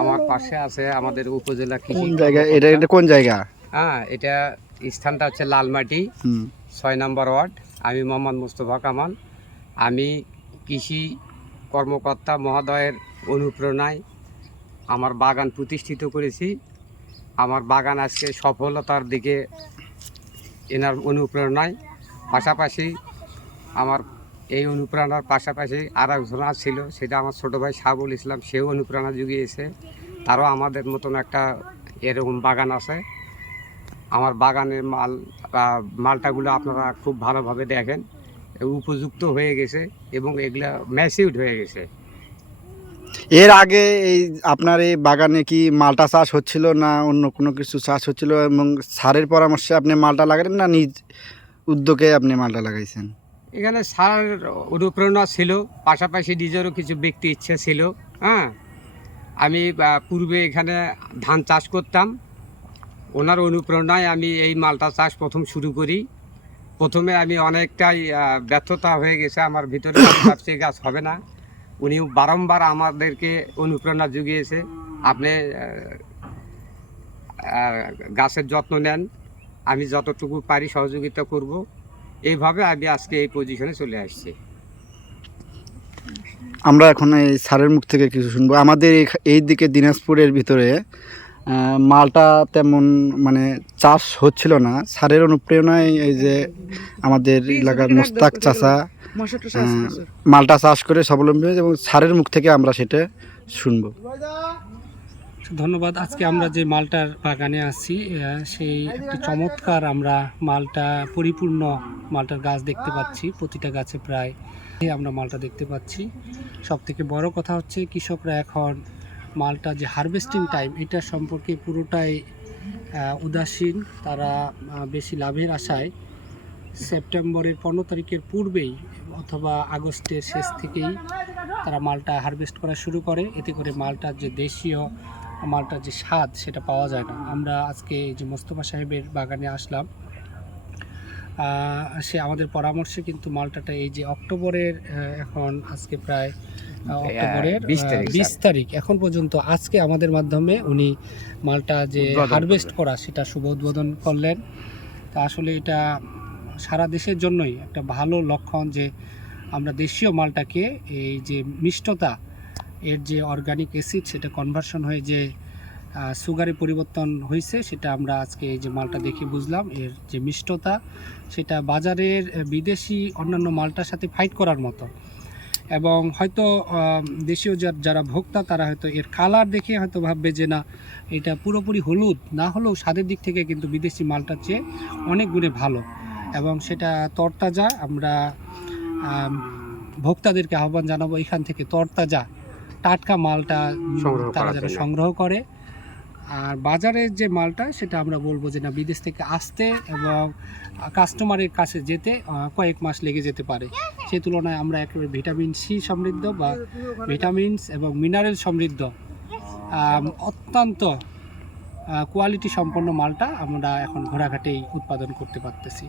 আমার পাশে আছে আমাদের উপজেলা কৃষি কোন জায়গা? এটা এটা কোন জায়গা? হ্যাঁ এটা স্থানটা হচ্ছে লালমাটি ছয় নম্বর ওয়ার্ড। আমি মোহাম্মদ মুস্তফা কামাল। আমি কৃষি কর্মকর্তা মহোদয়ের অনুপ্রেরণায় আমার বাগান প্রতিষ্ঠিত করেছি। আমার বাগান আজকে সফলতার দিকে এনার অনুপ্রেরণায়। পাশাপাশি আমার এই অনুপ্রেরণার পাশাপাশি আর একজনা ছিল, সেটা আমার ছোটো ভাই সাবুল ইসলাম, সেও অনুপ্রেরণা জুগিয়েছে। তারও আমাদের মতন একটা এরকম বাগান আছে। আমার বাগানের মাল মালটাগুলো আপনারা খুব ভালোভাবে দেখেন। উপযুক্ত হয়ে গেছে এবং এগুলা ম্যাচিউড হয়ে গেছে। এর আগে এই আপনার এই বাগানে কি মালটা চাষ হচ্ছিল না অন্য কোনো কিছু চাষ হচ্ছিল এবং সারের পরামর্শে আপনি মালটা লাগালেন না নিজ উদ্যোগে আপনি মালটা লাগাইছেন? এখানে সার অনুপ্রেরণা ছিল, পাশাপাশি নিজেরও কিছু ব্যক্তি ইচ্ছে ছিল হ্যাঁ? আমি পূর্বে এখানে ধান চাষ করতাম। ওনার অনুপ্রেরণায় আমি এই মালটা চাষ প্রথম শুরু করি। প্রথমে আমি অনেকটাই ব্যর্থতা হয়ে গেছে, আমার ভিতরে ভাবছি গাছ হবে না। উনি বারংবার আমাদেরকে অনুপ্রেরণা জুগিয়েছে, আপনি গাছের যত্ন নেন, আমি যতটুকু পারি সহযোগিতা করব। এইভাবে আমি আজকে এই পজিশনে চলে আসছি। আমরা এখন এই সারের মুখ থেকে কিছু শুনব। আমাদের এই- এই দিকে দিনাজপুরের ভিতরে মালটা তেমন মানে চাষ হচ্ছিল না। সারের অনুপ্রেরণায় এই যে আমাদের এলাকার মোস্তাক চাষা মালটা চাষ করে স্বাবলম্বী হয়েছে এবং সারের মুখ থেকে আমরা সেটা শুনব। ধন্যবাদ। আজকে আমরা যে মালটার বাগানে আছি সেই একটি চমৎকার আমরা মালটা, পরিপূর্ণ মালটার গাছ দেখতে পাচ্ছি, প্রতিটা গাছে প্রায় আমরা মালটা দেখতে পাচ্ছি। সব থেকে বড় কথা হচ্ছে, কৃষকরা এখন মালটা যে হারভেস্টিং টাইম এটা সম্পর্কে পুরোটাই উদাসীন, তারা বেশি লাভের আশায় সেপ্টেম্বরের পনেরো তারিখের পূর্বেই অথবা আগস্টের শেষ থেকেই তারা মালটা হারভেস্ট করা শুরু করে। এতে করে মালটার যে দেশীয় মালটার যে স্বাদ সেটা পাওয়া যায় না। আমরা আজকে এই যে মোস্তফা সাহেবের বাগানে আসলাম। সে আমাদের পরামর্শে কিন্তু মালটাটা এই যে অক্টোবরের এখন আজকে প্রায় অক্টোবরের 20 তারিখ, বিশ তারিখ। এখন পর্যন্ত আজকে আমাদের মাধ্যমে উনি মালটা যে হারভেস্ট করা সেটা শুভ উদ্বোধন করলেন। তা আসলে এটা সারা দেশের জন্যই একটা ভালো লক্ষণ যে আমরা দেশীয় মালটাকে এই যে মিষ্টতা এর যে অর্গানিক অ্যাসিড সেটা কনভার্সন হয়ে যে সুগারে পরিবর্তন হয়েছে সেটা আমরা আজকে এই যে মালটা দেখে বুঝলাম। এর যে মিষ্টতা, সেটা বাজারের বিদেশি অন্যান্য মালটার সাথে ফাইট করার মতো। এবং হয়তো দেশীয় যা- যারা ভোক্তা, তারা হয়তো এর কালার দেখে হয়তো ভাববে যে, না, এটা পুরোপুরি হলুদ। না হলেও স্বাদের দিক থেকে কিন্তু বিদেশি মালটার চেয়ে অনেক গুণে ভালো। এবং সেটা তরতাজা, আমরা ভোক্তাদেরকে আহ্বান জানাব এখান থেকে তরতাজা। টাটকা মালটা তারা যেন সংগ্রহ করে। আর বাজারের যে মালটা সেটা আমরা বলব যে না বিদেশ থেকে আসতে এবং কাস্টমারের কাছে যেতে কয়েক মাস লেগে যেতে পারে। সে তুলনায় আমরা একেবারে ভিটামিন সি সমৃদ্ধ বা ভিটামিনস এবং মিনারেল সমৃদ্ধ। অত্যন্ত কোয়ালিটি সম্পন্ন মালটা আমরা এখন ঘোড়াঘাটেই উৎপাদন করতে পারতেছি।